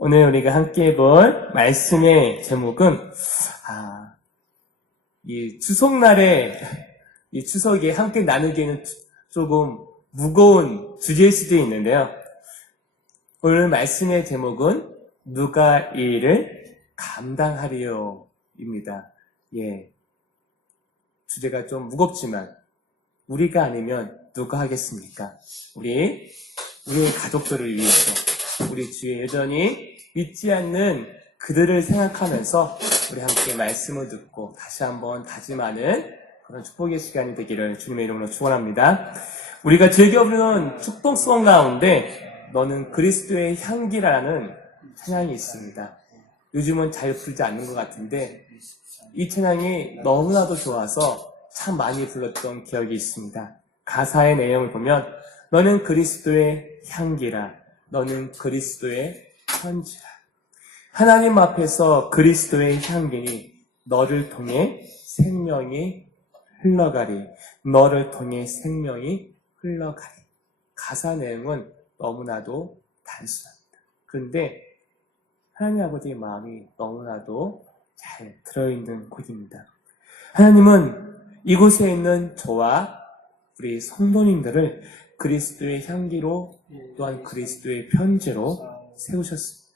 오늘 우리가 함께 볼 말씀의 제목은 이 추석날에 이 추석에 함께 나누기에는 조금 무거운 주제일 수도 있는데요. 오늘 말씀의 제목은 누가 이 일을 감당하리요입니다. 주제가 좀 무겁지만 우리가 아니면 누가 하겠습니까? 우리의 가족들을 위해서, 우리 주위에 여전히 믿지 않는 그들을 생각하면서 우리 함께 말씀을 듣고 다시 한번 다짐하는 그런 축복의 시간이 되기를 주님의 이름으로 축원합니다. 우리가 즐겨 부르는 축복송 가운데 너는 그리스도의 향기라는 찬양이 있습니다. 요즘은 잘 부르지 않는 것 같은데 이 찬양이 너무나도 좋아서 참 많이 불렀던 기억이 있습니다. 가사의 내용을 보면 너는 그리스도의 향기라, 너는 그리스도의 편지라. 하나님 앞에서 그리스도의 향기니 너를 통해 생명이 흘러가리, 너를 통해 생명이 흘러가리. 가사 내용은 너무나도 단순합니다. 그런데 하나님 아버지의 마음이 너무나도 잘 들어있는 곡입니다. 하나님은 이곳에 있는 저와 우리 성도님들을 그리스도의 향기로 또한 그리스도의 편지로 세우셨습니다.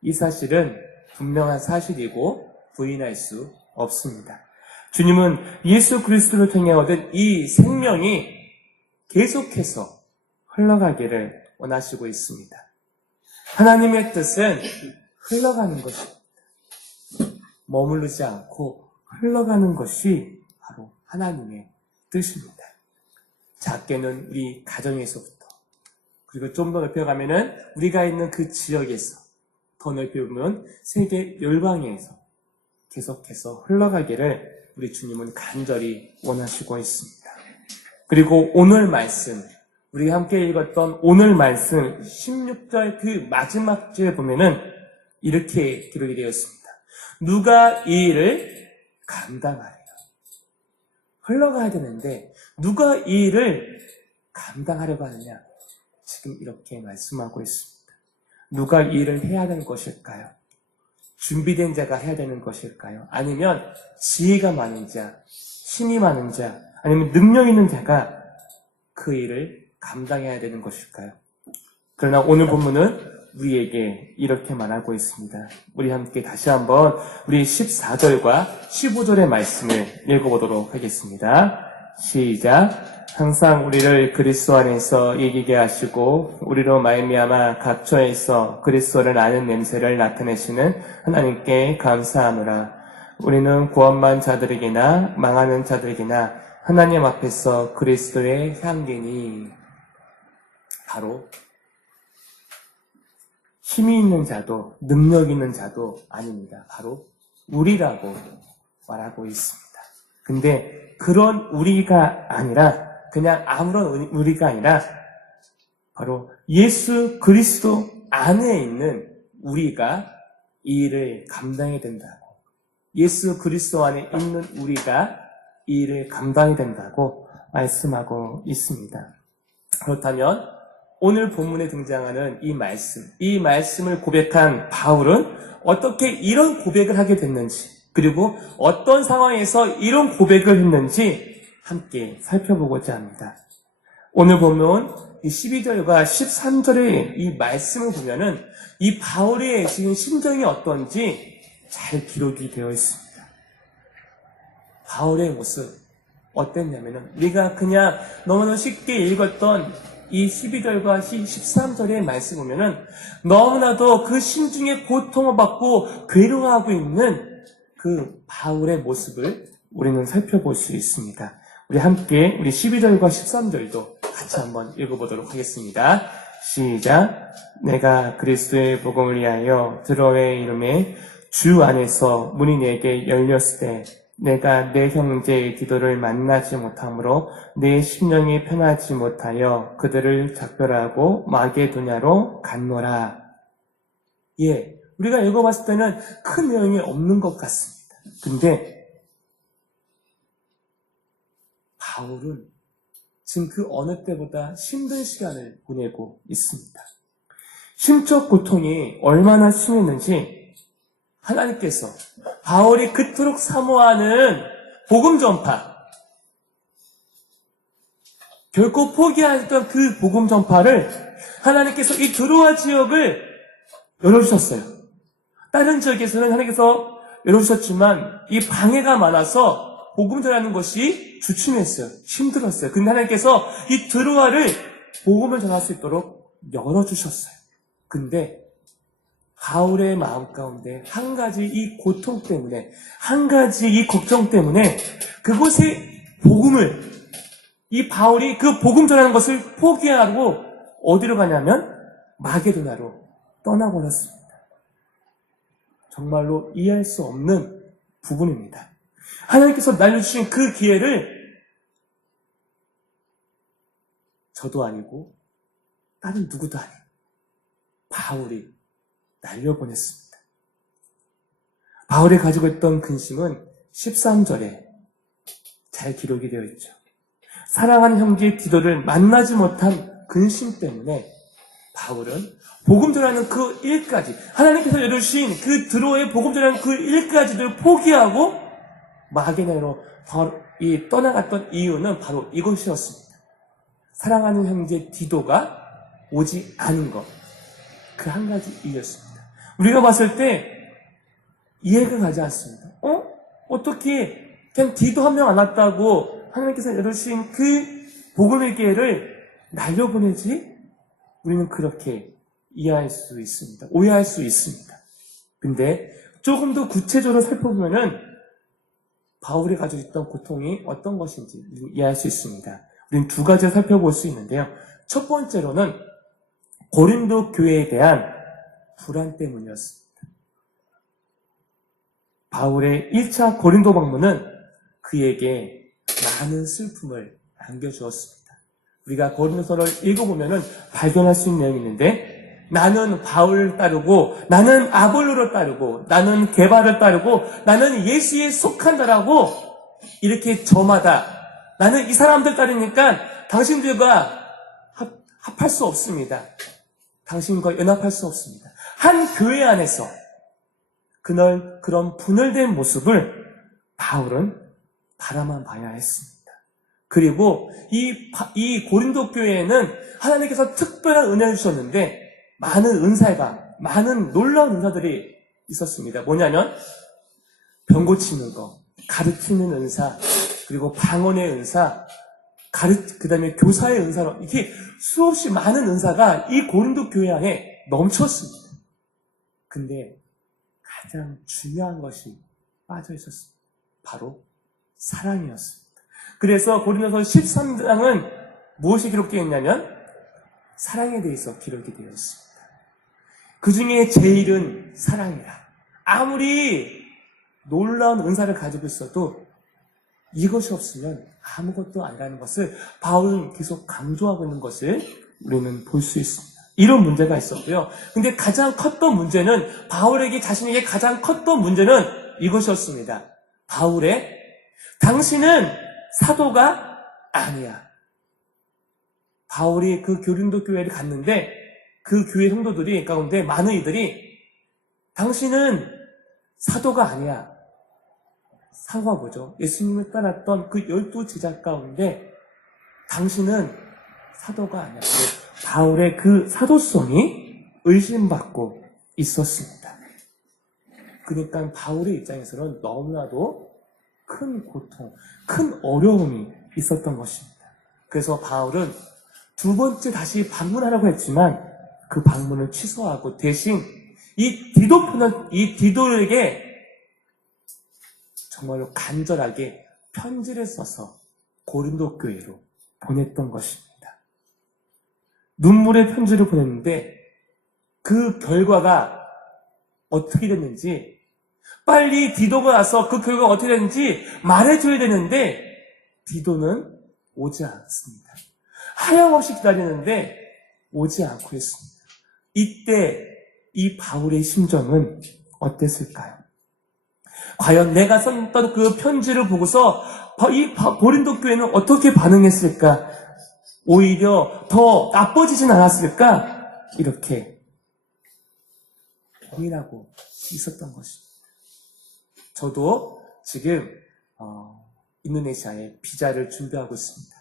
이 사실은 분명한 사실이고 부인할 수 없습니다. 주님은 예수 그리스도를 통해 얻은 이 생명이 계속해서 흘러가기를 원하시고 있습니다. 하나님의 뜻은 흘러가는 것입니다. 머무르지 않고 흘러가는 것이 바로 하나님의 뜻입니다. 작게는 우리 가정에서부터, 그리고 좀 더 넓혀가면은 우리가 있는 그 지역에서, 더 넓혀보면 세계 열방에서 계속해서 흘러가기를 우리 주님은 간절히 원하시고 있습니다. 그리고 오늘 말씀, 우리가 함께 읽었던 오늘 말씀 16절 그 마지막 절에 보면은 이렇게 기록이 되어 있습니다. 누가 이 일을 감당하리라. 흘러가야 되는데 누가 이 일을 감당하려고 하느냐? 지금 이렇게 말씀하고 있습니다. 누가 이 일을 해야 되는 것일까요? 준비된 자가 해야 되는 것일까요? 아니면 지혜가 많은 자, 힘이 많은 자, 아니면 능력 있는 자가 그 일을 감당해야 되는 것일까요? 그러나 오늘 본문은 우리에게 이렇게 말하고 있습니다. 우리 함께 다시 한번 우리 14절과 15절의 말씀을 읽어보도록 하겠습니다. 시작. 항상 우리를 그리스도 안에서 이기게 하시고 우리로 말미암아 각처에 있어 그리스도를 아는 냄새를 나타내시는 하나님께 감사하노라. 우리는 구원만 자들에게나 망하는 자들에게나 하나님 앞에서 그리스도의 향기니. 바로 힘이 있는 자도 능력 있는 자도 아닙니다. 바로 우리라고 말하고 있습니다. 근데 그런 우리가 아니라, 그냥 아무런 우리가 아니라 바로 예수 그리스도 안에 있는 우리가 이 일을 감당해야 된다고, 예수 그리스도 안에 있는 우리가 이 일을 감당해야 된다고 말씀하고 있습니다. 그렇다면 오늘 본문에 등장하는 이 말씀을 고백한 바울은 어떻게 이런 고백을 하게 됐는지, 그리고 어떤 상황에서 이런 고백을 했는지 함께 살펴보고자 합니다. 오늘 보면 이 12절과 13절의 이 말씀을 보면은 이 바울의 지금 심정이 어떤지 잘 기록이 되어 있습니다. 바울의 모습 어땠냐면은 우리가 그냥 너무나 쉽게 읽었던 이 12절과 13절의 말씀 보면은 너무나도 그 심중에 고통을 받고 괴로워하고 있는 그 바울의 모습을 우리는 살펴볼 수 있습니다. 우리 함께 우리 12절과 13절도 같이 한번 읽어보도록 하겠습니다. 시작. 내가 그리스도의 복음을 위하여 드로의 이름에 주 안에서 문이 내게 열렸을 때 내가 내 형제의 기도를 만나지 못하므로 내 심령이 편하지 못하여 그들을 작별하고 마게도냐로 갔노라. 우리가 읽어봤을 때는 큰 내용이 없는 것 같습니다. 근데 바울은 지금 그 어느 때보다 힘든 시간을 보내고 있습니다. 심적 고통이 얼마나 심했는지 하나님께서 바울이 그토록 사모하는 복음 전파, 결코 포기하였던 그 복음 전파를 하나님께서 이 드로아 지역을 열어주셨어요. 다른 지역에서는 하나님께서 열어주셨지만 이 방해가 많아서 복음 전하는 것이 주춤했어요. 힘들었어요. 근데 하나님께서 이 드로아를 복음을 전할 수 있도록 열어주셨어요. 근데 바울의 마음 가운데 한 가지 이 고통 때문에, 한 가지 이 걱정 때문에 그곳에 복음을, 이 바울이 그 복음 전하는 것을 포기하고 어디로 가냐면 마게도나로 떠나버렸습니다. 정말로 이해할 수 없는 부분입니다. 하나님께서 날려주신 그 기회를 저도 아니고 다른 누구도 아닌 바울이 날려보냈습니다. 바울이 가지고 있던 근심은 13절에 잘 기록이 되어 있죠. 사랑하는 형제 디도를 만나지 못한 근심 때문에 바울은 복음 전하는 그 일까지, 하나님께서 열어주신 그 드로아의 복음 전하는 그 일까지를 포기하고 마게도나로 떠나갔던 이유는 바로 이것이었습니다. 사랑하는 형제 디도가 오지 않은 것, 그 한 가지 이유였습니다. 우리가 봤을 때 이해가 가지 않습니다. 어떻게 그냥 디도 한 명 안 왔다고 하나님께서 열어주신 그 복음의 기회를 날려보내지? 우리는 그렇게 이해할 수 있습니다. 오해할 수 있습니다. 근데 조금 더 구체적으로 살펴보면은 바울이 가지고 있던 고통이 어떤 것인지 이해할 수 있습니다. 우리는 두 가지를 살펴볼 수 있는데요. 첫 번째로는 고린도 교회에 대한 불안 때문이었습니다. 바울의 1차 고린도 방문은 그에게 많은 슬픔을 안겨주었습니다. 우리가 고린도서를 읽어보면은 발견할 수 있는 내용이 있는데, 나는 바울을 따르고, 나는 아볼로를 따르고, 나는 게바를 따르고, 나는 예수에 속한다라고 이렇게 저마다, 나는 이 사람들 따르니까 당신들과 합할 수 없습니다. 당신과 연합할 수 없습니다. 한 교회 안에서 그런 분열된 모습을 바울은 바라만 봐야 했습니다. 그리고 이 고린도 교회에는 하나님께서 특별한 은혜를 주셨는데 많은 은사가, 많은 놀라운 은사들이 있었습니다. 뭐냐면 병 고치는 거, 가르치는 은사, 그리고 방언의 은사, 그 다음에 교사의 은사로 이렇게 수없이 많은 은사가 이 고린도 교회 안에 넘쳤습니다. 근데 가장 중요한 것이 빠져 있었습니다. 바로 사랑이었습니다. 그래서 고린도서 13장은 무엇이 기록되어 있냐면 사랑에 대해서 기록이 되어 있습니다. 그 중에 제일은 사랑이라. 아무리 놀라운 은사를 가지고 있어도 이것이 없으면 아무것도 아니라는 것을 바울은 계속 강조하고 있는 것을 우리는 볼 수 있습니다. 이런 문제가 있었고요. 근데 가장 컸던 문제는, 바울에게 자신에게 가장 컸던 문제는 이것이었습니다. 바울의 당신은 사도가 아니야. 바울이 그 고린도 교회를 갔는데 그 교회 성도들이 가운데 많은 이들이 당신은 사도가 아니야. 사도가 뭐죠? 예수님을 따랐던 그 12 제자 가운데 당신은 사도가 아니야. 바울의 그 사도성이 의심받고 있었습니다. 그러니까 바울의 입장에서는 너무나도 큰 고통, 큰 어려움이 있었던 것입니다. 그래서 바울은 두 번째 다시 방문하라고 했지만 그 방문을 취소하고 대신 이 디도에게 정말로 간절하게 편지를 써서 고린도 교회로 보냈던 것입니다. 눈물의 편지를 보냈는데 그 결과가 어떻게 됐는지, 빨리 디도가 와서 그 결과가 어떻게 됐는지 말해줘야 되는데 디도는 오지 않습니다. 하염없이 기다리는데 오지 않고 있습니다. 이때 이 바울의 심정은 어땠을까요? 과연 내가 썼던 그 편지를 보고서 이 고린도 교회는 어떻게 반응했을까? 오히려 더 나빠지진 않았을까? 이렇게 고민하고 있었던 것입니다. 저도 지금 인도네시아에 비자를 준비하고 있습니다.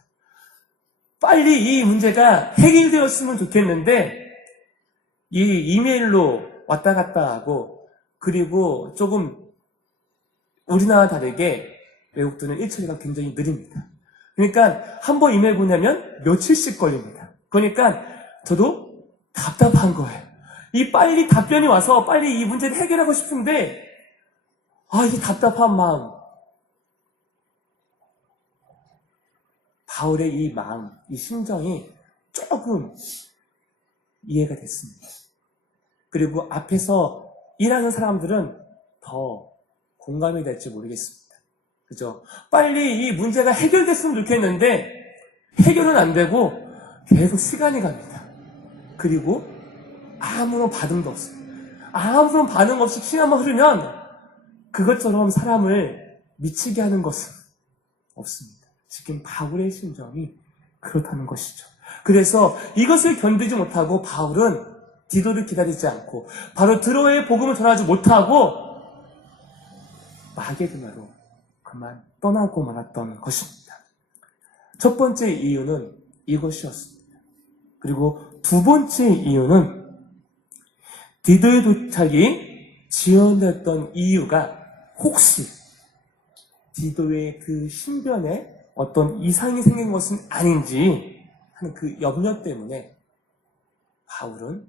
빨리 이 문제가 해결되었으면 좋겠는데 이 이메일로 왔다 갔다 하고 그리고 조금 우리나라 다르게 외국들은 일처리가 굉장히 느립니다. 그러니까 한 번 이메일 보내면 며칠씩 걸립니다. 그러니까 저도 답답한 거예요. 이 빨리 답변이 와서 빨리 이 문제를 해결하고 싶은데 이 답답한 마음. 바울의 이 마음, 이 심정이 조금 이해가 됐습니다. 그리고 앞에서 일하는 사람들은 더 공감이 될지 모르겠습니다. 그죠? 빨리 이 문제가 해결됐으면 좋겠는데 해결은 안 되고 계속 시간이 갑니다. 그리고 아무런 반응도 없어요. 아무런 반응 없이 시간만 흐르면 그것처럼 사람을 미치게 하는 것은 없습니다. 지금 바울의 심정이 그렇다는 것이죠. 그래서 이것을 견디지 못하고 바울은 디도를 기다리지 않고 바로 드로의 복음을 전하지 못하고 마게도나로 그만 떠나고 말았던 것입니다. 첫 번째 이유는 이것이었습니다. 그리고 두 번째 이유는 디도의 도착이 지연됐던 이유가 혹시 디도의 그 신변에 어떤 이상이 생긴 것은 아닌지 하는 그 염려 때문에 바울은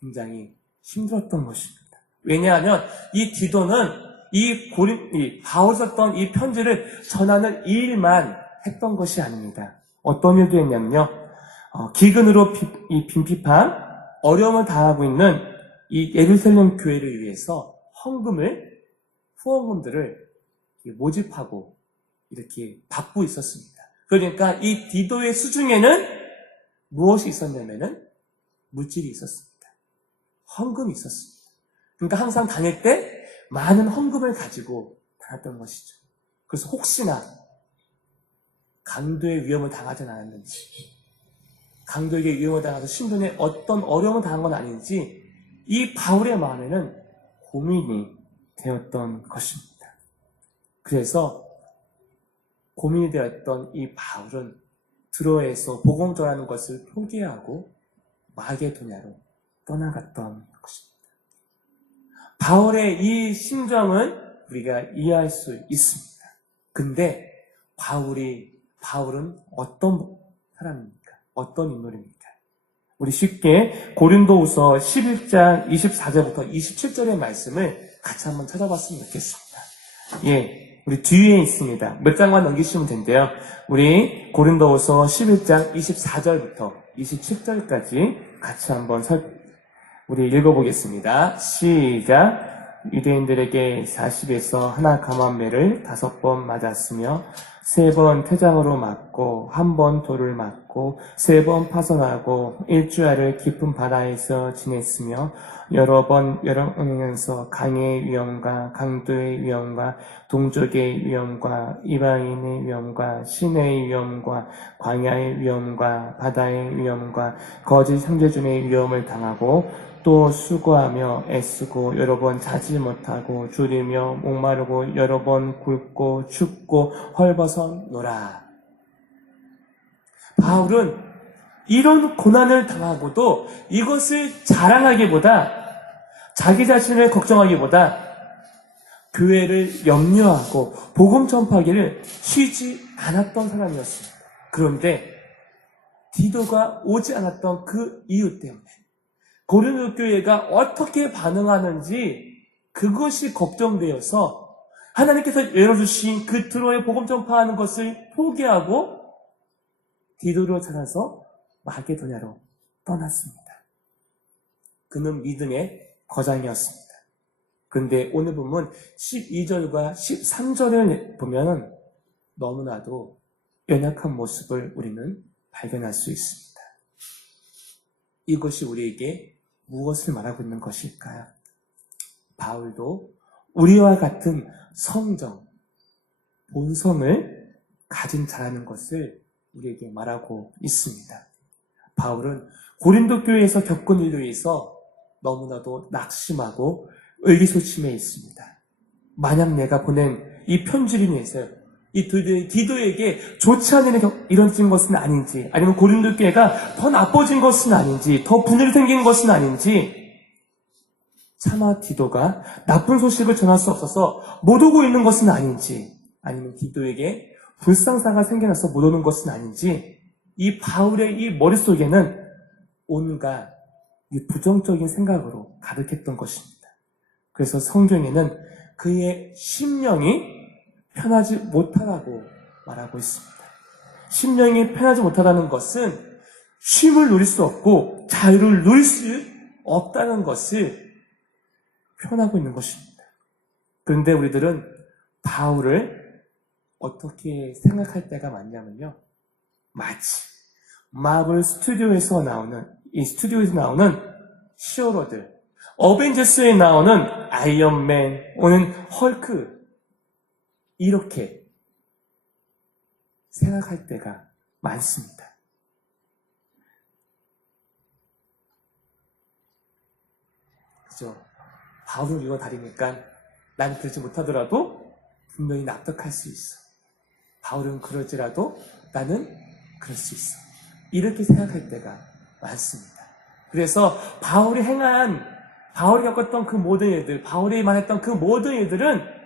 굉장히 힘들었던 것입니다. 왜냐하면 이 디도는 바울이 썼던 이 편지를 전하는 일만 했던 것이 아닙니다. 어떤 일도 했냐면요. 기근으로 빈핍한 어려움을 당하고 있는 이 예루살렘 교회를 위해서 후원금들을 모집하고 이렇게 받고 있었습니다. 그러니까 이 디도의 수중에는 무엇이 있었냐면은 물질이 있었습니다. 헌금이 있었습니다. 그러니까 항상 다닐 때 많은 헌금을 가지고 다녔던 것이죠. 그래서 혹시나 강도의 위험을 당하진 않았는지, 강도에게 위험을 당해서 신분에 어떤 어려움을 당한 건 아닌지 이 바울의 마음에는 고민이 되었던 것입니다. 그래서 고민이 되었던 이 바울은 드로에서 복음 전하는 것을 포기하고 마게도냐로 떠나갔던 것입니다. 바울의 이 심정은 우리가 이해할 수 있습니다. 근데 바울은 어떤 사람입니까? 어떤 인물입니까? 우리 쉽게 고린도후서 11장 24절부터 27절의 말씀을 같이 한번 찾아봤으면 좋겠습니다. 우리 뒤에 있습니다. 몇 장만 넘기시면 된대요. 우리 고린도후서 11장 24절부터 27절까지 같이 한번 우리 읽어보겠습니다. 시작. 유대인들에게 40에서 하나 감암매를 5번 맞았으며 3번 퇴장으로 맞고 1번 돌을 맞고 3번 파선하고 1주야를 깊은 바다에서 지냈으며 여러 번 여행하면서 강의 위험과 강도의 위험과 동족의 위험과 이방인의 위험과 시내의 위험과 광야의 위험과 바다의 위험과 거짓 형제중의 위험을 당하고 또 수고하며 애쓰고 여러 번 자지 못하고 줄이며 목마르고 여러 번 굶고 춥고 헐벗어노라. 바울은 이런 고난을 당하고도 이것을 자랑하기보다 자기 자신을 걱정하기보다 교회를 염려하고 복음 전파하기를 쉬지 않았던 사람이었습니다. 그런데 디도가 오지 않았던 그 이유 때문에 고린도 교회가 어떻게 반응하는지 그것이 걱정되어서 하나님께서 열어주신 그 드로의 복음 전파하는 것을 포기하고 디도로 찾아서 마게도냐로 떠났습니다. 그는 믿음의 거장이었습니다. 그런데 오늘 보면 12절과 13절을 보면 너무나도 연약한 모습을 우리는 발견할 수 있습니다. 이것이 우리에게 무엇을 말하고 있는 것일까요? 바울도 우리와 같은 성정, 본성을 가진 자라는 것을 우리에게 말하고 있습니다. 바울은 고린도 교회에서 겪은 일로 인해서 너무나도 낙심하고 의기소침해 있습니다. 만약 내가 보낸 이 편지로 인해서 이 디도에게 좋지 않은 이런 것은 아닌지, 아니면 고린도 교회가 더 나빠진 것은 아닌지, 더 분열이 생긴 것은 아닌지, 차마 디도가 나쁜 소식을 전할 수 없어서 못 오고 있는 것은 아닌지, 아니면 디도에게 불상사가 생겨나서 못 오는 것은 아닌지, 이 바울의 이 머릿속에는 온갖 이 부정적인 생각으로 가득했던 것입니다. 그래서 성경에는 그의 심령이 편하지 못하다고 말하고 있습니다. 심령이 편하지 못하다는 것은 쉼을 누릴 수 없고 자유를 누릴 수 없다는 것을 표현하고 있는 것입니다. 그런데 우리들은 바울을 어떻게 생각할 때가 많냐면요. 마치 마블 스튜디오에서 나오는 히어로들, 어벤져스에 나오는 아이언맨, 오는 헐크, 이렇게 생각할 때가 많습니다. 그죠? 바울을 이거 다리니까 난 그러지 못하더라도 분명히 납득할 수 있어. 바울은 그럴지라도 나는 그럴 수 있어. 이렇게 생각할 때가 많습니다. 그래서 바울이 겪었던 그 모든 일들, 바울이 말했던 그 모든 일들은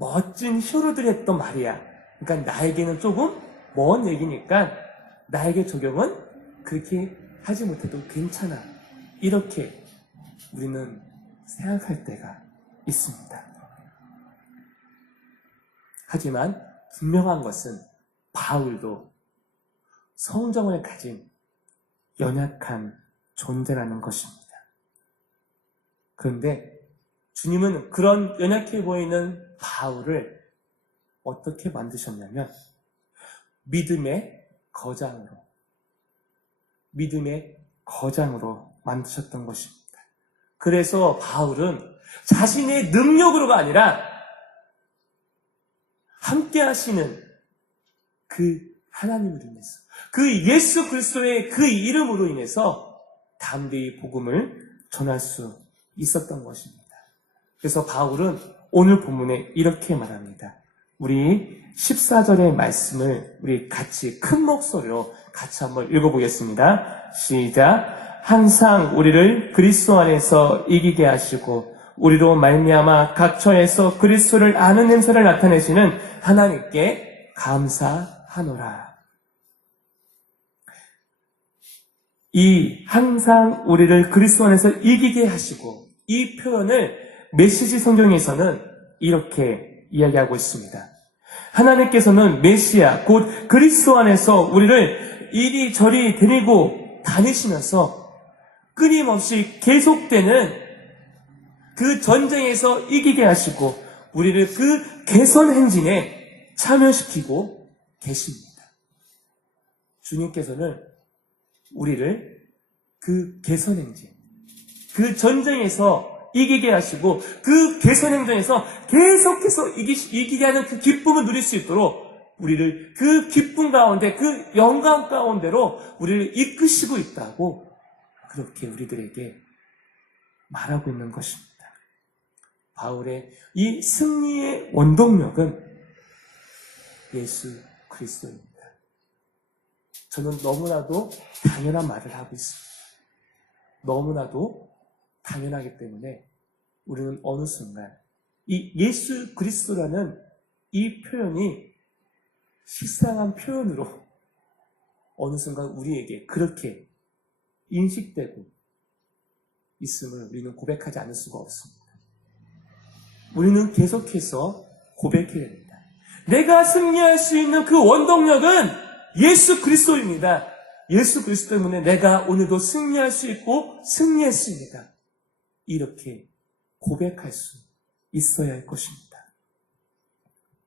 멋진 히어로들이 했던 말이야. 그러니까 나에게는 조금 먼 얘기니까 나에게 적용은 그렇게 하지 못해도 괜찮아. 이렇게 우리는 생각할 때가 있습니다. 하지만 분명한 것은 바울도 성정을 가진 연약한 존재라는 것입니다. 그런데 주님은 그런 연약해 보이는 바울을 어떻게 만드셨냐면 믿음의 거장으로 만드셨던 것입니다. 그래서 바울은 자신의 능력으로가 아니라 함께 하시는 그 하나님으로 인해서, 그 예수 그리스도의 그 이름으로 인해서 담대히 복음을 전할 수 있었던 것입니다. 그래서 바울은 오늘 본문에 이렇게 말합니다. 우리 14절의 말씀을 우리 같이 큰 목소리로 같이 한번 읽어보겠습니다. 시작. 항상 우리를 그리스도 안에서 이기게 하시고 우리로 말미암아 각 처에서 그리스도를 아는 냄새를 나타내시는 하나님께 감사하노라. 이 항상 우리를 그리스도 안에서 이기게 하시고, 이 표현을 메시지 성경에서는 이렇게 이야기하고 있습니다. 하나님께서는 메시아 곧 그리스도 안에서 우리를 이리저리 데리고 다니시면서 끊임없이 계속되는 그 전쟁에서 이기게 하시고 우리를 그 개선 행진에 참여시키고 계십니다. 주님께서는 우리를 그 개선 행진, 그 전쟁에서 이기게 하시고 그 개선 행진에서 계속해서 이기게 하는 그 기쁨을 누릴 수 있도록 우리를 그 기쁨 가운데, 그 영광 가운데로 우리를 이끄시고 있다고 그렇게 우리들에게 말하고 있는 것입니다. 바울의 이 승리의 원동력은 예수 그리스도입니다. 저는 너무나도 당연한 말을 하고 있습니다. 너무나도 당연하기 때문에 우리는 어느 순간 이 예수 그리스도라는 이 표현이 식상한 표현으로 어느 순간 우리에게 그렇게 인식되고 있음을 우리는 고백하지 않을 수가 없습니다. 우리는 계속해서 고백해야 됩니다. 내가 승리할 수 있는 그 원동력은 예수 그리스도입니다. 예수 그리스도 때문에 내가 오늘도 승리할 수 있고 승리했습니다. 이렇게 고백할 수 있어야 할 것입니다.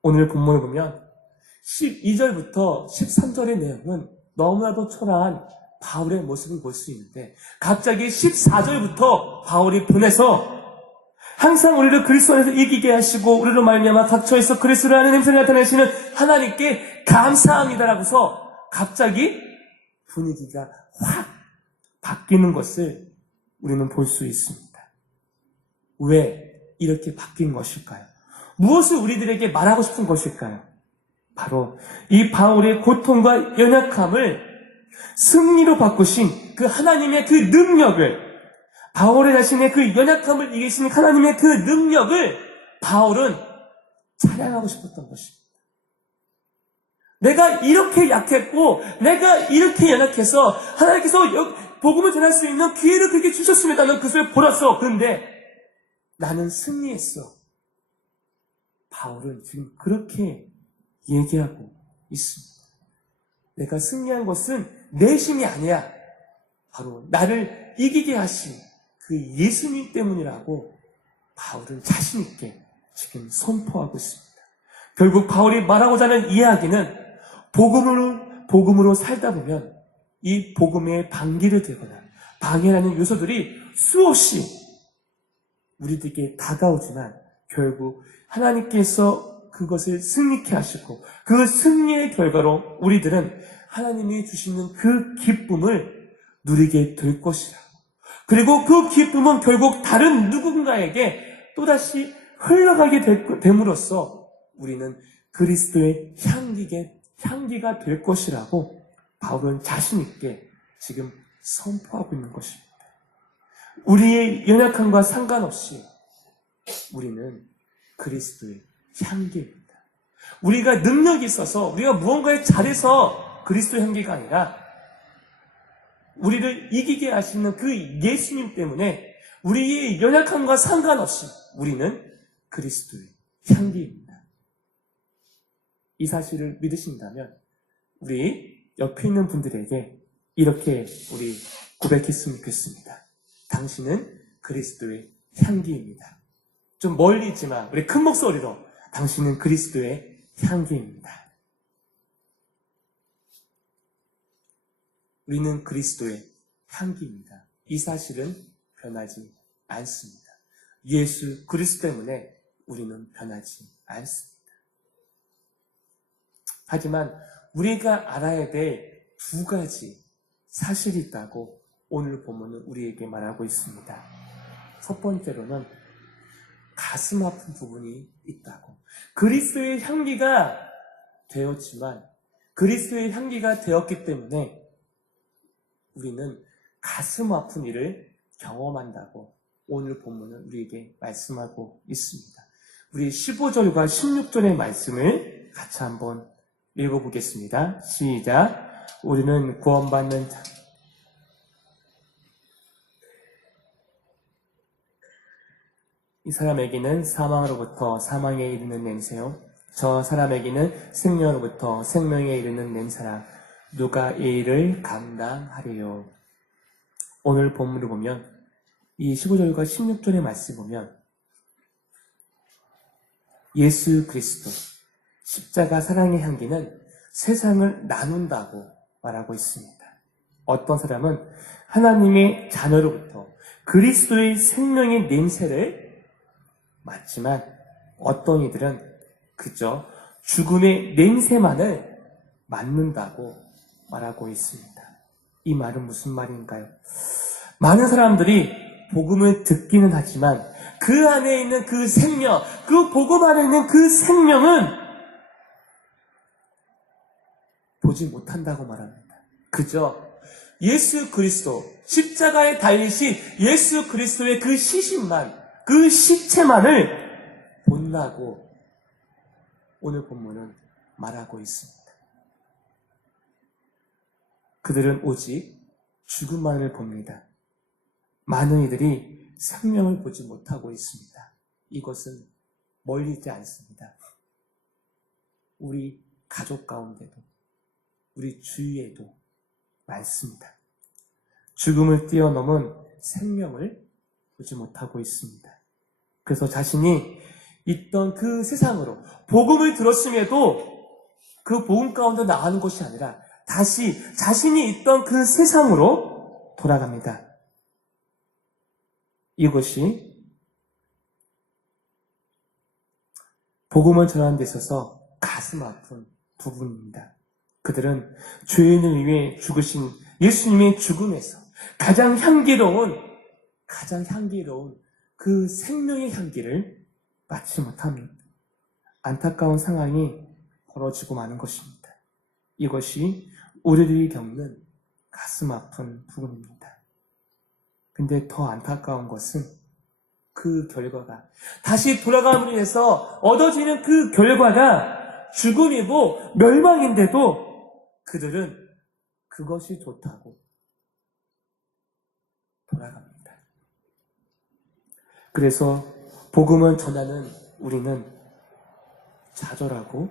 오늘 본문을 보면 12절부터 13절의 내용은 너무나도 초라한 바울의 모습을 볼 수 있는데 갑자기 14절부터 바울이 보내서 항상 우리를 그리스도 안에서 이기게 하시고 우리로 말미암아 각 처에서 그리스도를 아는 냄새를 나타내시는 하나님께 감사합니다라고서 갑자기 분위기가 확 바뀌는 것을 우리는 볼 수 있습니다. 왜 이렇게 바뀐 것일까요? 무엇을 우리들에게 말하고 싶은 것일까요? 바로 이 바울의 고통과 연약함을 승리로 바꾸신 그 하나님의 그 능력을, 바울의 자신의 그 연약함을 이기신 하나님의 그 능력을 바울은 찬양하고 싶었던 것입니다. 내가 이렇게 약했고 내가 이렇게 연약해서 하나님께서 복음을 전할 수 있는 기회를 그렇게 주셨습니다. 나는 그것을 보았어. 그런데 나는 승리했어. 바울은 지금 그렇게 얘기하고 있습니다. 내가 승리한 것은 내 힘이 아니야. 바로 나를 이기게 하신 그 예수님 때문이라고 바울은 자신 있게 지금 선포하고 있습니다. 결국 바울이 말하고자 하는 이야기는 복음으로 살다 보면 이 복음의 방귀를 들거나 방해라는 요소들이 수없이 우리들에게 다가오지만 결국 하나님께서 그것을 승리케 하시고 그 승리의 결과로 우리들은 하나님이 주시는 그 기쁨을 누리게 될 것이라. 그리고 그 기쁨은 결국 다른 누군가에게 또다시 흘러가게 됨으로써 우리는 그리스도의 향기가 될 것이라고 바울은 자신 있게 지금 선포하고 있는 것입니다. 우리의 연약함과 상관없이 우리는 그리스도의 향기입니다. 우리가 능력이 있어서 우리가 무언가에 잘해서 그리스도의 향기가 아니라 우리를 이기게 하시는 그 예수님 때문에 우리의 연약함과 상관없이 우리는 그리스도의 향기입니다. 이 사실을 믿으신다면 우리 옆에 있는 분들에게 이렇게 우리 고백했으면 좋겠습니다. 당신은 그리스도의 향기입니다. 좀 멀리 있지만 우리 큰 목소리로 당신은 그리스도의 향기입니다. 우리는 그리스도의 향기입니다. 이 사실은 변하지 않습니다. 예수 그리스도 때문에 우리는 변하지 않습니다. 하지만 우리가 알아야 될 두 가지 사실이 있다고 오늘 본문은 우리에게 말하고 있습니다. 첫 번째로는 가슴 아픈 부분이 있다고. 그리스도의 향기가 되었지만 그리스도의 향기가 되었기 때문에 우리는 가슴 아픈 일을 경험한다고 오늘 본문은 우리에게 말씀하고 있습니다. 우리 15절과 16절의 말씀을 같이 한번 읽어보겠습니다. 시작. 우리는 구원받는 자. 이 사람에게는 사망으로부터 사망에 이르는 냄새요. 저 사람에게는 생명으로부터 생명에 이르는 냄새라. 누가 이 일을 감당하리요. 오늘 본문을 보면 이 15절과 16절의 말씀 보면 예수 그리스도 십자가 사랑의 향기는 세상을 나눈다고 말하고 있습니다. 어떤 사람은 하나님의 자녀로부터 그리스도의 생명의 냄새를 맡지만 어떤 이들은 그저 죽음의 냄새만을 맡는다고 말하고 있습니다. 이 말은 무슨 말인가요? 많은 사람들이 복음을 듣기는 하지만 그 안에 있는 그 생명, 그 복음 안에 있는 그 생명은 보지 못한다고 말합니다. 그저 예수 그리스도, 십자가에 달리신 예수 그리스도의 그 시신만, 그 시체만을 본다고 오늘 본문은 말하고 있습니다. 그들은 오직 죽음만을 봅니다. 많은 이들이 생명을 보지 못하고 있습니다. 이것은 멀리 있지 않습니다. 우리 가족 가운데도 우리 주위에도 많습니다. 죽음을 뛰어넘은 생명을 보지 못하고 있습니다. 그래서 자신이 있던 그 세상으로 복음을 들었음에도 그 복음 가운데 나가는 것이 아니라 다시 자신이 있던 그 세상으로 돌아갑니다. 이것이 복음을 전하는 데 있어서 가슴 아픈 부분입니다. 그들은 죄인을 위해 죽으신 예수님의 죽음에서 가장 향기로운 가장 향기로운 그 생명의 향기를 맡지 못합니다. 안타까운 상황이 벌어지고 마는 것입니다. 이것이 우리들이 겪는 가슴 아픈 부분입니다. 근데 더 안타까운 것은 그 결과가, 다시 돌아감으로 인해서 얻어지는 그 결과가 죽음이고 멸망인데도 그들은 그것이 좋다고 돌아갑니다. 그래서 복음을 전하는 우리는 좌절하고,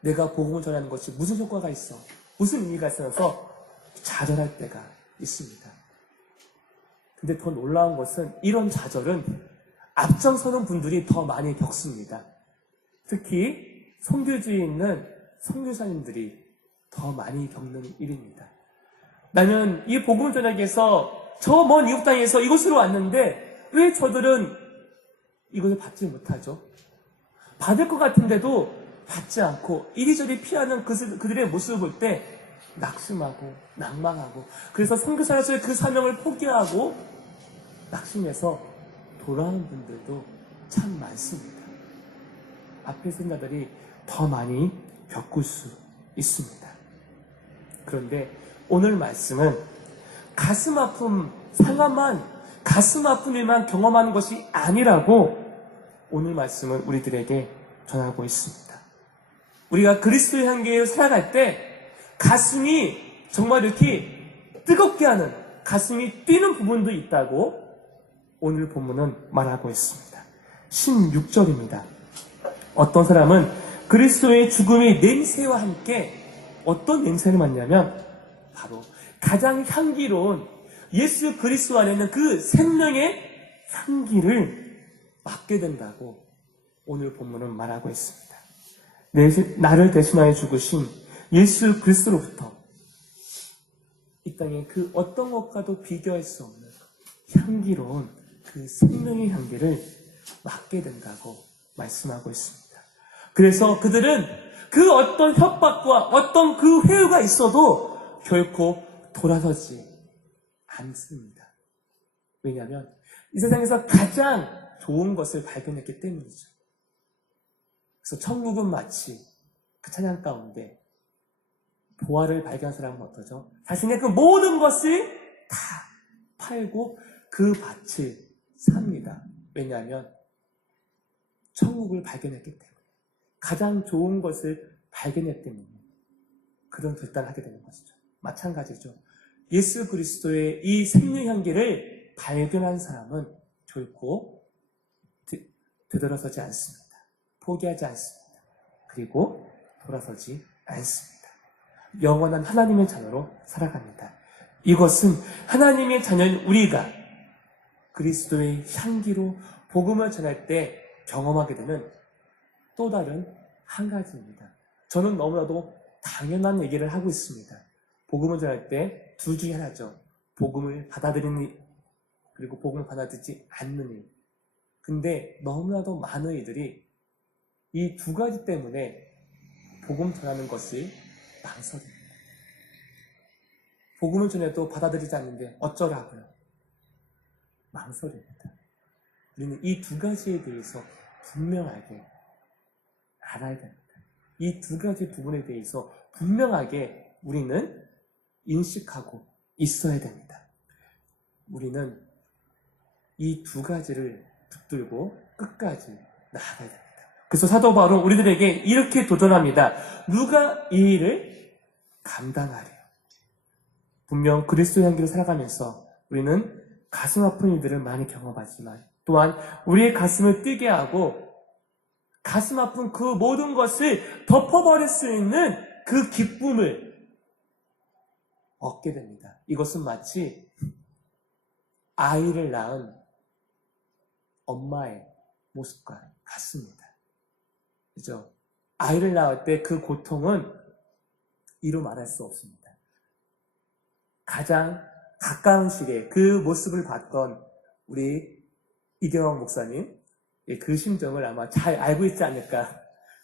내가 복음을 전하는 것이 무슨 효과가 있어, 무슨 의미가 있어서 좌절할 때가 있습니다. 근데 더 놀라운 것은 이런 좌절은 앞장서는 분들이 더 많이 겪습니다. 특히 선교지에 있는 선교사님들이 더 많이 겪는 일입니다. 나는 이 복음을 전하기 위해서 저 먼 이웃 땅에서 이곳으로 왔는데 왜 저들은 이것을 받지 못하죠? 받을 것 같은데도 받지 않고 이리저리 피하는 그들의 모습을 볼 때 낙심하고 낭망하고, 그래서 선교사로서의 그 사명을 포기하고 낙심해서 돌아오는 분들도 참 많습니다. 앞에 선자들이 더 많이 겪을 수 있습니다. 그런데 오늘 말씀은 가슴 아픔, 상함만, 가슴 아픈 일만 경험하는 것이 아니라고 오늘 말씀은 우리들에게 전하고 있습니다. 우리가 그리스도의 향기에 살아갈 때 가슴이 정말 이렇게 뜨겁게 하는, 가슴이 뛰는 부분도 있다고 오늘 본문은 말하고 있습니다. 16절입니다. 어떤 사람은 그리스도의 죽음의 냄새와 함께 어떤 냄새를 맡냐면 바로 가장 향기로운 예수 그리스도 안에 있는 그 생명의 향기를 맡게 된다고 오늘 본문은 말하고 있습니다. 나를 대신하여 죽으신 예수 그리스도로부터 이 땅에 그 어떤 것과도 비교할 수 없는 향기로운 그 생명의 향기를 맡게 된다고 말씀하고 있습니다. 그래서 그들은 그 어떤 협박과 어떤 그 회유가 있어도 결코 돌아서지 않습니다. 왜냐하면 이 세상에서 가장 좋은 것을 발견했기 때문이죠. 그래서 천국은 마치 그 찬양 가운데 보화를 발견한 사람은 어떠죠? 자신의 그 모든 것을 다 팔고 그 밭을 삽니다. 왜냐하면 천국을 발견했기 때문에, 가장 좋은 것을 발견했기 때문에 그런 결단을 하게 되는 것이죠. 마찬가지죠. 예수 그리스도의 이 생명향기를 발견한 사람은 결코 되돌아서지 않습니다. 포기하지 않습니다. 그리고 돌아서지 않습니다. 영원한 하나님의 자녀로 살아갑니다. 이것은 하나님의 자녀인 우리가 그리스도의 향기로 복음을 전할 때 경험하게 되는 또 다른 한 가지입니다. 저는 너무나도 당연한 얘기를 하고 있습니다. 복음을 전할 때 둘 중에 하나죠. 복음을 받아들이는 일, 그리고 복음을 받아들이지 않는 일. 근데 너무나도 많은 이들이 이 두 가지 때문에 복음 전하는 것을 망설입니다. 복음을 전해도 받아들이지 않는데 어쩌라고요? 망설입니다. 우리는 이 두 가지에 대해서 분명하게 알아야 됩니다. 이 두 가지 부분에 대해서 분명하게 우리는 인식하고 있어야 됩니다. 우리는 이 두 가지를 붙들고 끝까지 나아가야 됩니다. 그래서 사도 바울은 우리들에게 이렇게 도전합니다. 누가 이 일을 감당하래요? 분명 그리스도의 향기로 살아가면서 우리는 가슴 아픈 일들을 많이 경험하지만 또한 우리의 가슴을 뛰게 하고 가슴 아픈 그 모든 것을 덮어버릴 수 있는 그 기쁨을 얻게 됩니다. 이것은 마치 아이를 낳은 엄마의 모습과 같습니다. 그죠? 아이를 낳을 때 그 고통은 이루 말할 수 없습니다. 가장 가까운 시기에 그 모습을 봤던 우리 이경영 목사님, 그 심정을 아마 잘 알고 있지 않을까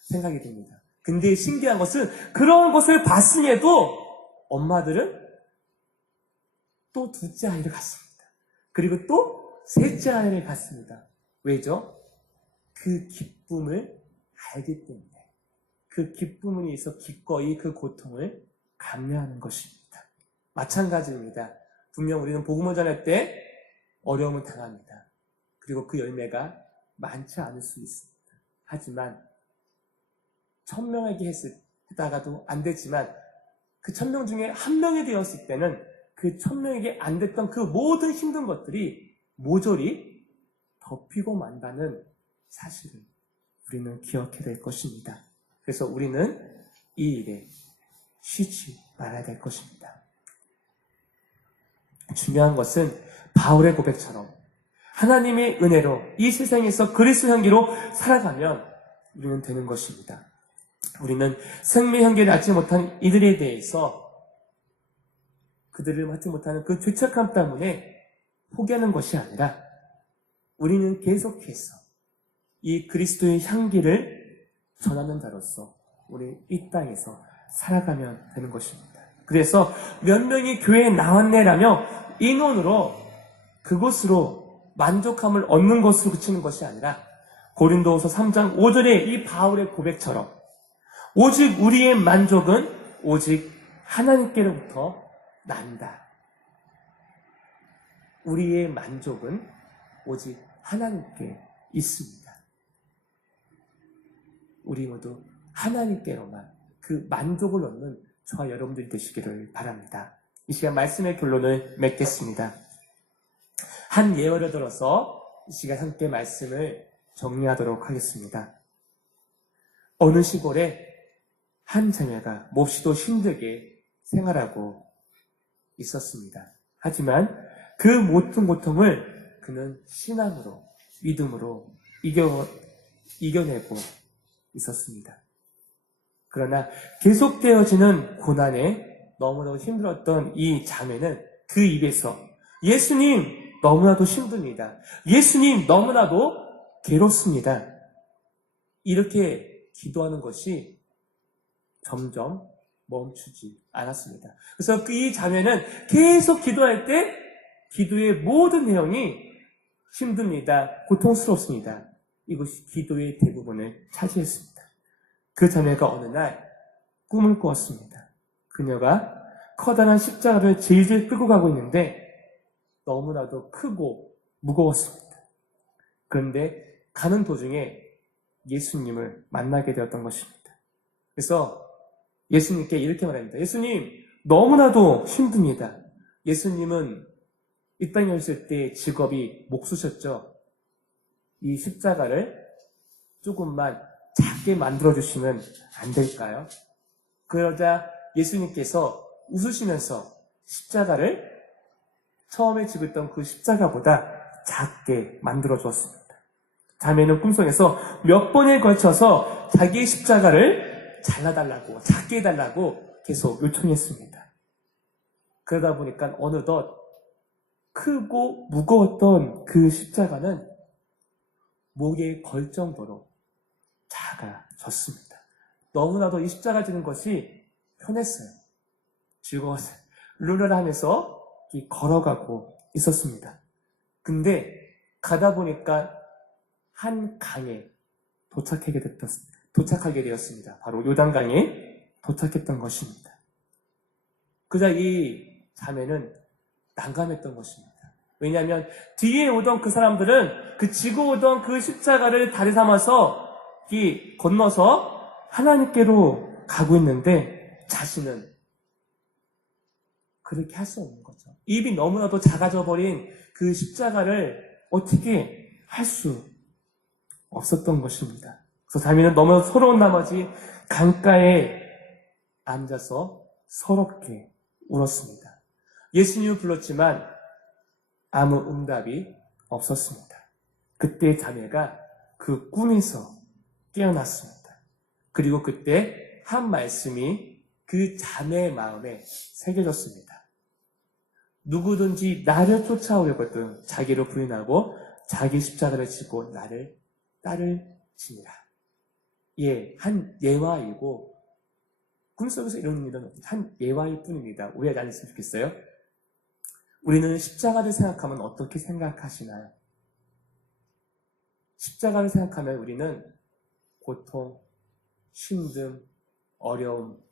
생각이 듭니다. 근데 신기한 것은 그런 것을 봤음에도 엄마들은 또 둘째 아이를 갖습니다. 그리고 또 셋째 하늘에 갔습니다. 왜죠? 그 기쁨을 알기 때문에. 그 기쁨을 위해서 기꺼이 그 고통을 감내하는 것입니다. 마찬가지입니다. 분명 우리는 복음을 전할 때 어려움을 당합니다. 그리고 그 열매가 많지 않을 수 있습니다. 하지만 1000명에게 했다가도 안 됐지만 그 1000명 중에 한 명이 되었을 때는 그 1000명에게 안 됐던 그 모든 힘든 것들이 모조리 덮이고 만다는 사실을 우리는 기억해야 될 것입니다. 그래서 우리는 이 일에 쉬지 말아야 될 것입니다. 중요한 것은 바울의 고백처럼 하나님의 은혜로 이 세상에서 그리스도 향기로 살아가면 우리는 되는 것입니다. 우리는 생명 향기를 낳지 못한 이들에 대해서 그들을 맡지 못하는 그 죄책감 때문에 포기하는 것이 아니라 우리는 계속해서 이 그리스도의 향기를 전하는 자로서 우리 이 땅에서 살아가면 되는 것입니다. 그래서 몇 명이 교회에 나왔네라며 인원으로 그곳으로 만족함을 얻는 것으로 그치는 것이 아니라 고린도후서 3장 5절의 이 바울의 고백처럼 오직 우리의 만족은 오직 하나님께로부터 난다. 우리의 만족은 오직 하나님께 있습니다. 우리 모두 하나님께로만 그 만족을 얻는 저와 여러분들이 되시기를 바랍니다. 이 시간 말씀의 결론을 맺겠습니다. 한 예언을 들어서 이 시간 함께 말씀을 정리하도록 하겠습니다. 어느 시골에 한 자매가 몹시도 힘들게 생활하고 있었습니다. 하지만 그 모든 고통을 그는 신앙으로, 믿음으로 이겨내고 있었습니다. 그러나 계속되어지는 고난에 너무너무 힘들었던 이 자매는 그 입에서 예수님 너무나도 힘듭니다. 예수님 너무나도 괴롭습니다. 이렇게 기도하는 것이 점점 멈추지 않았습니다. 그래서 이 자매는 계속 기도할 때 기도의 모든 내용이 힘듭니다. 고통스럽습니다. 이것이 기도의 대부분을 차지했습니다. 그 자매가 어느 날 꿈을 꾸었습니다. 그녀가 커다란 십자가를 질질 끌고 가고 있는데 너무나도 크고 무거웠습니다. 그런데 가는 도중에 예수님을 만나게 되었던 것입니다. 그래서 예수님께 이렇게 말합니다. 예수님, 너무나도 힘듭니다. 예수님은 이 땅에 오실 때 직업이 목수셨죠? 이 십자가를 조금만 작게 만들어주시면 안 될까요? 그러자 예수님께서 웃으시면서 십자가를 처음에 지었던 그 십자가보다 작게 만들어주었습니다. 자매는 꿈속에서 몇 번에 걸쳐서 자기의 십자가를 잘라달라고, 작게 해달라고 계속 요청했습니다. 그러다 보니까 어느덧 크고 무거웠던 그 십자가는 목에 걸 정도로 작아졌습니다. 너무나도 이 십자가 지는 것이 편했어요. 즐거웠어요. 룰루라 하면서 걸어가고 있었습니다. 근데 가다 보니까 한 강에 도착하게 되었습니다. 바로 요단강에 도착했던 것입니다. 그자 이 자매는 난감했던 것입니다. 왜냐하면 뒤에 오던 그 사람들은 그 지고 오던 그 십자가를 다리 삼아서 건너서 하나님께로 가고 있는데 자신은 그렇게 할 수 없는 거죠. 입이 너무나도 작아져 버린 그 십자가를 어떻게 할 수 없었던 것입니다. 그래서 자매는 너무 서러운 나머지 강가에 앉아서 서럽게 울었습니다. 예수님을 불렀지만 아무 응답이 없었습니다. 그때 자매가 그 꿈에서 깨어났습니다. 그리고 그때 한 말씀이 그 자매의 마음에 새겨졌습니다. 누구든지 나를 쫓아오려거든 자기를 부인하고 자기 십자가를 지고 나를 따를지니라. 예, 한 예화이고 꿈속에서 이런 일은 한 예화일 뿐입니다. 오해하지 않으셨으면 좋겠어요. 우리는 십자가를 생각하면 어떻게 생각하시나요? 십자가를 생각하면 우리는 고통, 힘듦, 어려움,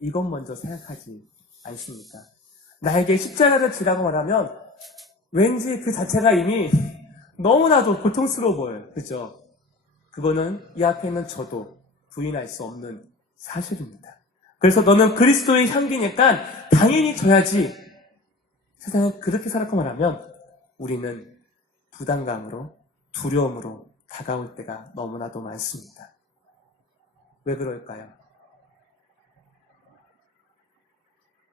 이것 먼저 생각하지 않습니까? 나에게 십자가를 지라고 말하면 왠지 그 자체가 이미 너무나도 고통스러워 보여요. 그죠? 그거는 이 앞에 있는 저도 부인할 수 없는 사실입니다. 그래서 너는 그리스도의 향기니까 당연히 져야지. 세상은 그렇게 살았고 말하면 우리는 부담감으로, 두려움으로 다가올 때가 너무나도 많습니다. 왜 그럴까요?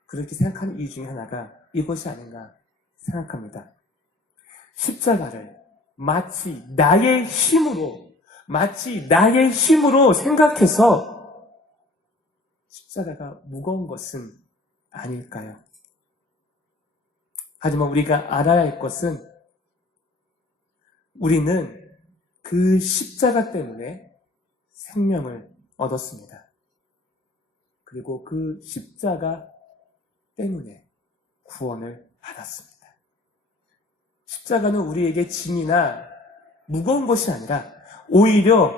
그렇게 생각하는 이유 중에 하나가 이것이 아닌가 생각합니다. 십자가를 마치 나의 힘으로 생각해서 십자가가 무거운 것은 아닐까요? 하지만 우리가 알아야 할 것은 우리는 그 십자가 때문에 생명을 얻었습니다. 그리고 그 십자가 때문에 구원을 받았습니다. 십자가는 우리에게 짐이나 무거운 것이 아니라 오히려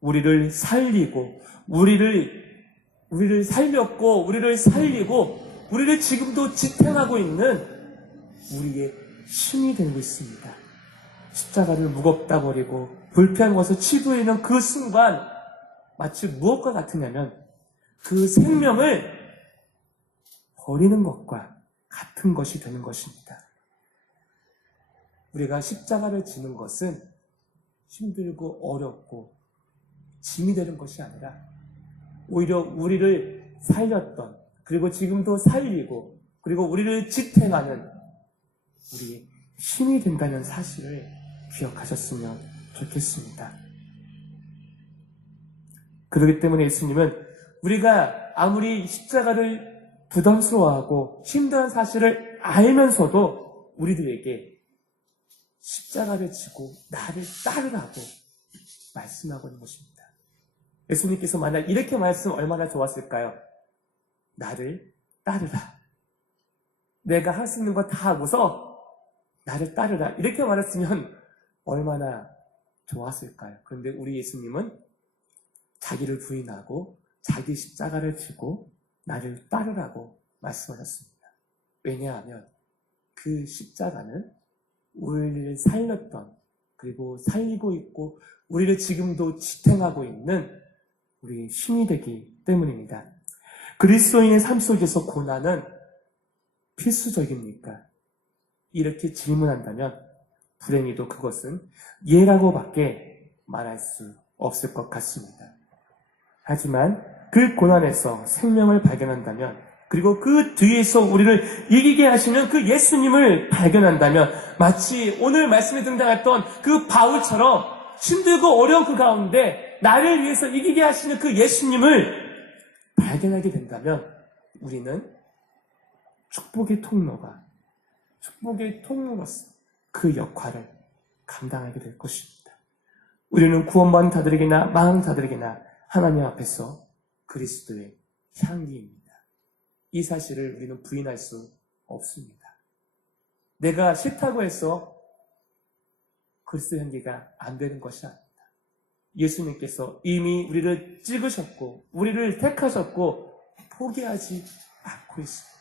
우리를 살리고 우리를 살렸고 우리를 살리고 우리를 지금도 지탱하고 있는 우리의 힘이 되고 있습니다. 십자가를 무겁다 버리고 불편한 것을 치부하는 그 순간 마치 무엇과 같으냐면 그 생명을 버리는 것과 같은 것이 되는 것입니다. 우리가 십자가를 지는 것은 힘들고 어렵고 짐이 되는 것이 아니라 오히려 우리를 살렸던 그리고 지금도 살리고 그리고 우리를 지탱하는 우리의 힘이 된다는 사실을 기억하셨으면 좋겠습니다. 그렇기 때문에 예수님은 우리가 아무리 십자가를 부담스러워하고 힘든 사실을 알면서도 우리들에게 십자가를 지고 나를 따르라고 말씀하고 있는 것입니다. 예수님께서 만약 이렇게 말씀하면 얼마나 좋았을까요? 나를 따르라. 내가 할 수 있는 거 다 하고서 나를 따르라. 이렇게 말했으면 얼마나 좋았을까요? 그런데 우리 예수님은 자기를 부인하고 자기 십자가를 지고 나를 따르라고 말씀하셨습니다. 왜냐하면 그 십자가는 우리를 살렸던 그리고 살리고 있고 우리를 지금도 지탱하고 있는 우리의 힘이 되기 때문입니다. 그리스도인의 삶 속에서 고난은 필수적입니까? 이렇게 질문한다면 불행히도 그것은 예라고밖에 말할 수 없을 것 같습니다. 하지만 그 고난에서 생명을 발견한다면 그리고 그 뒤에서 우리를 이기게 하시는 그 예수님을 발견한다면 마치 오늘 말씀에 등장했던 그 바울처럼 힘들고 어려운 그 가운데 나를 위해서 이기게 하시는 그 예수님을 발견하게 된다면 우리는 축복의 통로로서 그 역할을 감당하게 될 것입니다. 우리는 구원받은 자들에게나 망한 자들에게나 하나님 앞에서 그리스도의 향기입니다. 이 사실을 우리는 부인할 수 없습니다. 내가 싫다고 해서 그리스도의 향기가 안 되는 것이 아닙니다. 예수님께서 이미 우리를 찍으셨고 우리를 택하셨고 포기하지 않고 있습니다.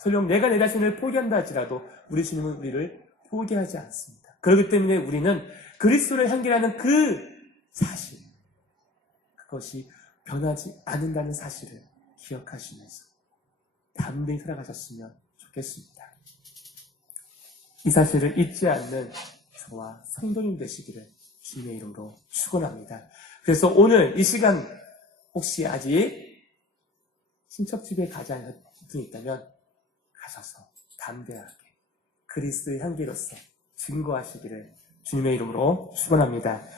설령 내가 내 자신을 포기한다 할지라도 우리 주님은 우리를 포기하지 않습니다. 그렇기 때문에 우리는 그리스도의 향기라는 그 사실, 그것이 변하지 않는다는 사실을 기억하시면서 담대히 살아가셨으면 좋겠습니다. 이 사실을 잊지 않는 저와 성도님 되시기를 주님의 이름으로 축원합니다. 그래서 오늘 이 시간 혹시 아직 친척집에 가지 않은 분이 있다면 가셔서 담대하게 그리스도의 향기로서 증거하시기를 주님의 이름으로 축원합니다.